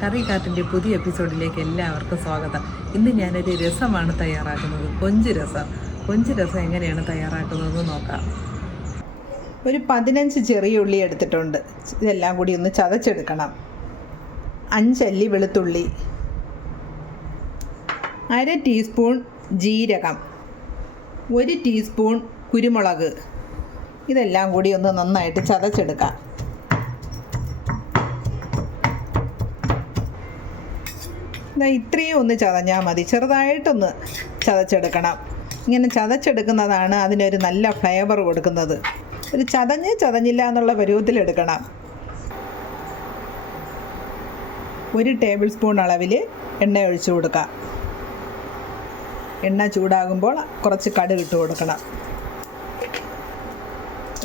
കറി കാട്ടിൻ്റെ പുതിയ എപ്പിസോഡിലേക്ക് എല്ലാവർക്കും സ്വാഗതം. ഇന്ന് ഞാനൊരു രസമാണ് തയ്യാറാക്കുന്നത്, കൊഞ്ച് രസം എങ്ങനെയാണ് തയ്യാറാക്കുന്നതെന്ന് നോക്കാം. ഒരു 15 ചെറിയ ഉള്ളി എടുത്തിട്ടുണ്ട്. ഇതെല്ലാം കൂടി ഒന്ന് ചതച്ചെടുക്കണം. 5 അല്ലി വെളുത്തുള്ളി, 1/2 ടീസ്പൂൺ ജീരകം, 1 ടീസ്പൂൺ കുരുമുളക്, ഇതെല്ലാം കൂടി ഒന്ന് നന്നായിട്ട് ചതച്ചെടുക്കാം. ഇത്രയും ഒന്ന് ചതഞ്ഞാൽ മതി, ചെറുതായിട്ടൊന്ന് ചതച്ചെടുക്കണം. ഇങ്ങനെ ചതച്ചെടുക്കുന്നതാണ് അതിനൊരു നല്ല ഫ്ലേവർ കൊടുക്കുന്നത്. ഒരു ചതഞ്ഞില്ല എന്നുള്ള പരുവത്തിലെടുക്കണം. 1 ടേബിൾ സ്പൂൺ അളവിൽ എണ്ണ ഒഴിച്ചു കൊടുക്കാം. എണ്ണ ചൂടാകുമ്പോൾ കുറച്ച് കടുക് ഇട്ട് കൊടുക്കണം.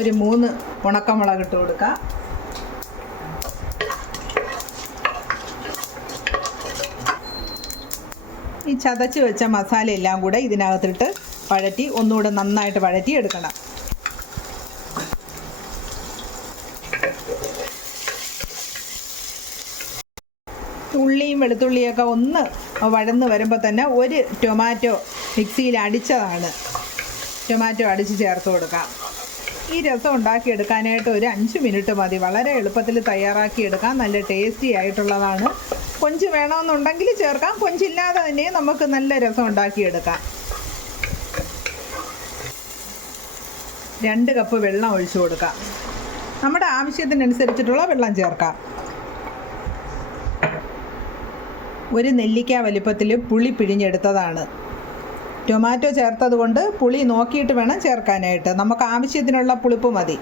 ഒരു 3 ഉണക്കമുളക് ഇട്ട് കൊടുക്കാം. ഈ ചതച്ച് വെച്ച മസാല എല്ലാം കൂടെ ഇതിനകത്തിട്ട് വഴറ്റി ഒന്നുകൂടെ നന്നായിട്ട് വഴറ്റി എടുക്കണം. ഉള്ളിയും വെളുത്തുള്ളിയൊക്കെ ഒന്ന് വഴന്ന് വരുമ്പോൾ തന്നെ 1 ടൊമാറ്റോ മിക്സിയിൽ അടിച്ചതാണ്, ടൊമാറ്റോ അടിച്ച് ചേർത്ത് കൊടുക്കാം. ഈ രസം ഉണ്ടാക്കിയെടുക്കാനായിട്ട് ഒരു 5 മിനിറ്റ് മതി. വളരെ എളുപ്പത്തിൽ തയ്യാറാക്കിയെടുക്കാം. നല്ല ടേസ്റ്റി ആയിട്ടുള്ളതാണ്. കൊഞ്ച് വേണമെന്നുണ്ടെങ്കിൽ ചേർക്കാം, കൊഞ്ചില്ലാതെ തന്നെ നമുക്ക് നല്ല രസം ഉണ്ടാക്കിയെടുക്കാം. 2 കപ്പ് വെള്ളം ഒഴിച്ചു കൊടുക്കാം. നമ്മുടെ ആവശ്യത്തിനനുസരിച്ചിട്ടുള്ള വെള്ളം ചേർക്കാം. 1 നെല്ലിക്ക വലിപ്പത്തിൽ പുളി പിഴിഞ്ഞെടുത്തതാണ്. ടൊമാറ്റോ ചേർത്തത് കൊണ്ട് പുളി നോക്കിയിട്ട് വേണം ചേർക്കാനായിട്ട്. നമുക്ക് ആവശ്യത്തിനുള്ള പുളിപ്പ് മതി.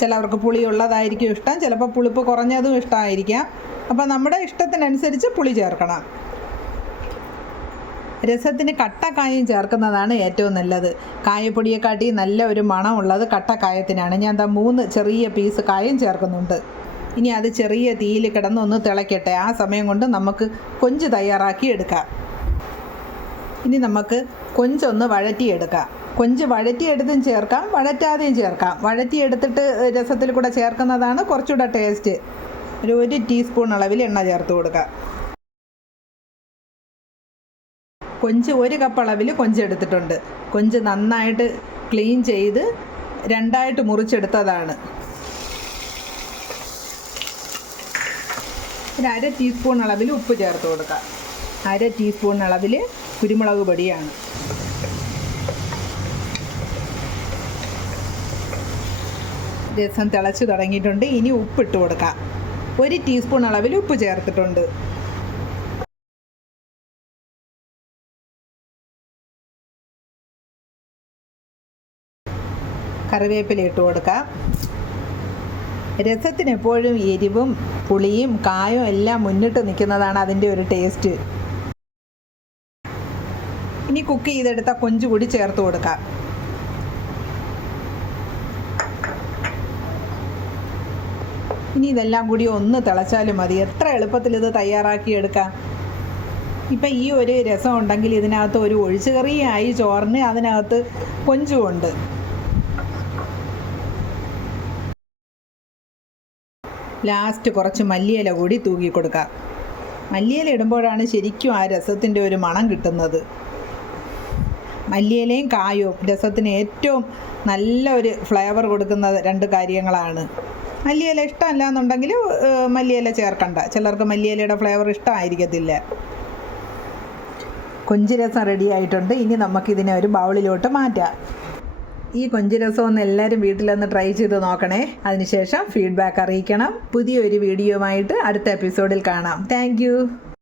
ചിലവർക്ക് പുളി ഉള്ളതായിരിക്കും ഇഷ്ടം, ചിലപ്പോൾ പുളിപ്പ് കുറഞ്ഞതും ഇഷ്ടമായിരിക്കാം. അപ്പോൾ നമ്മുടെ ഇഷ്ടത്തിനനുസരിച്ച് പുളി ചേർക്കണം. രസത്തിന് കട്ടക്കായം ചേർക്കുന്നതാണ് ഏറ്റവും നല്ലത്. കായപ്പൊടിയെക്കാട്ടി നല്ല ഒരു മണമുള്ളത് കട്ടക്കായത്തിനാണ്. ഞാൻ 3 ചെറിയ പീസ് കായം ചേർക്കുന്നുണ്ട്. ഇനി അത് ചെറിയ തീയിൽ കിടന്നൊന്ന് തിളയ്ക്കട്ടെ. ആ സമയം കൊണ്ട് നമുക്ക് കൊഞ്ച് തയ്യാറാക്കി എടുക്കാം. ഇനി നമുക്ക് കൊഞ്ചൊന്ന് വഴറ്റിയെടുക്കാം. കൊഞ്ച് വഴറ്റിയെടുത്തും ചേർക്കാം, വഴറ്റാതെയും ചേർക്കാം. വഴറ്റിയെടുത്തിട്ട് രസത്തിൽ കൂടെ ചേർക്കുന്നതാണ് കുറച്ചുകൂടെ ടേസ്റ്റ്. ഒരു 1 ടീസ്പൂൺ അളവിൽ എണ്ണ ചേർത്ത് കൊടുക്കാം. കൊഞ്ച് 1 കപ്പ് അളവിൽ കൊഞ്ച് എടുത്തിട്ടുണ്ട്. കൊഞ്ച് നന്നായിട്ട് ക്ലീൻ ചെയ്ത് 2ആയിട്ട് മുറിച്ചെടുത്തതാണ്. ഒരു 1/2 ടീസ്പൂൺ അളവിൽ ഉപ്പ് ചേർത്ത് കൊടുക്കാം. 1/2 ടീസ്പൂൺ അളവിൽ കുരുമുളക് പൊടിയാണ്. രസം തിളച്ച് തുടങ്ങിയിട്ടുണ്ട്. ഇനി ഉപ്പിട്ട് കൊടുക്കാം. 1 ടീസ്പൂൺ അളവിൽ ഉപ്പ് ചേർത്തിട്ടുണ്ട്. കറിവേപ്പില ഇട്ട് കൊടുക്കാം. രസത്തിന് എപ്പോഴും എരിവും പുളിയും കായും എല്ലാം മുന്നിട്ട് നിൽക്കുന്നതാണ് അതിൻ്റെ ഒരു ടേസ്റ്റ്. ഇനി കുക്ക് ചെയ്തെടുത്ത കൊഞ്ച് കൂടി ചേർത്ത് കൊടുക്കാം. ഇനി ഇതെല്ലാം കൂടി ഒന്ന് തിളച്ചാലും മതി. എത്ര എളുപ്പത്തിൽ ഇത് തയ്യാറാക്കിയെടുക്കാം. ഇപ്പം ഈ ഒരു രസം ഉണ്ടെങ്കിൽ ഇതിനകത്ത് ഒരു ഒഴിച്ചുകറിയായി ചോറിന്, അതിനകത്ത് കൊഞ്ചുമുണ്ട്. ലാസ്റ്റ് കുറച്ച് മല്ലിയില കൂടി തൂക്കി കൊടുക്കാം. മല്ലിയില ഇടുമ്പോഴാണ് ശരിക്കും ആ രസത്തിൻ്റെ ഒരു മണം കിട്ടുന്നത്. മല്ലിയിലയും കായവും രസത്തിന് ഏറ്റവും നല്ല ഒരു ഫ്ലേവർ കൊടുക്കുന്ന 2 കാര്യങ്ങളാണ്. മല്ലിയില ഇഷ്ടമല്ല എന്നുണ്ടെങ്കിൽ മല്ലിയില ചേർക്കണ്ട. ചിലർക്ക് മല്ലിയിലയുടെ ഫ്ലേവർ ഇഷ്ടമായിരിക്കത്തില്ല. കൊഞ്ച് രസം റെഡി ആയിട്ടുണ്ട്. ഇനി നമുക്കിതിനെ ഒരു ബൗളിലോട്ട് മാറ്റാം. ഈ കൊഞ്ച് രസം ഒന്ന് എല്ലാവരും വീട്ടിലൊന്ന് ട്രൈ ചെയ്ത് നോക്കണേ. അതിനുശേഷം ഫീഡ്ബാക്ക് അറിയിക്കണം. പുതിയൊരു വീഡിയോയുമായിട്ട് അടുത്ത എപ്പിസോഡിൽ കാണാം. താങ്ക്